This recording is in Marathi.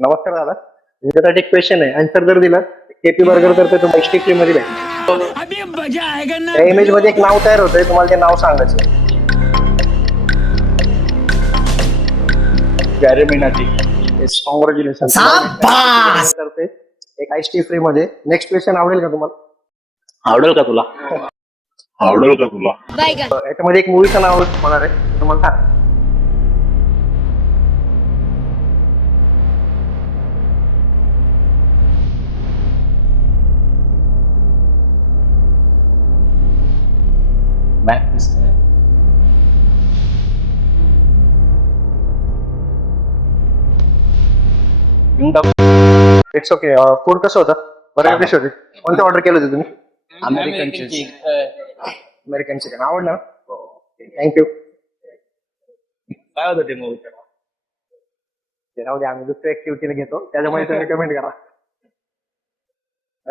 नमस्कार दादा. तुमच्यासाठी एक क्वेश्चन आहे. आन्सर जर दिला केपी बर्गर तर ते तुम्हाला टेस्टी फ्री मध्ये भेटेल. त्या इमेज मध्ये एक नाव तयार होतंय, तुम्हाला ते नाव सांगायचं. गॅरे मिनाटी. कॉंग्रॅच्युलेशन. करते एक आईस्टी फ्री मध्ये. नेक्स्ट क्वेश्चन आवडेल का तुम्हाला? आवडेल का तुला? आवडेल का तुला? याच्यामध्ये एक मूवीचं नाव होणार आहे, ते तुम्हाला सांग. It's okay. फूड कसं होतं? बर्गर कशी होती? कोणते ऑर्डर केलं होते तुम्ही? American cheese. American chicken. आवडलं ना? थँक्यू. काय होतं ते मूवी? राहू दे, आम्ही दुसऱ्या ऍक्टिव्हिटीला घेतो, त्याच्यामुळे तुम्ही कमेंट करा.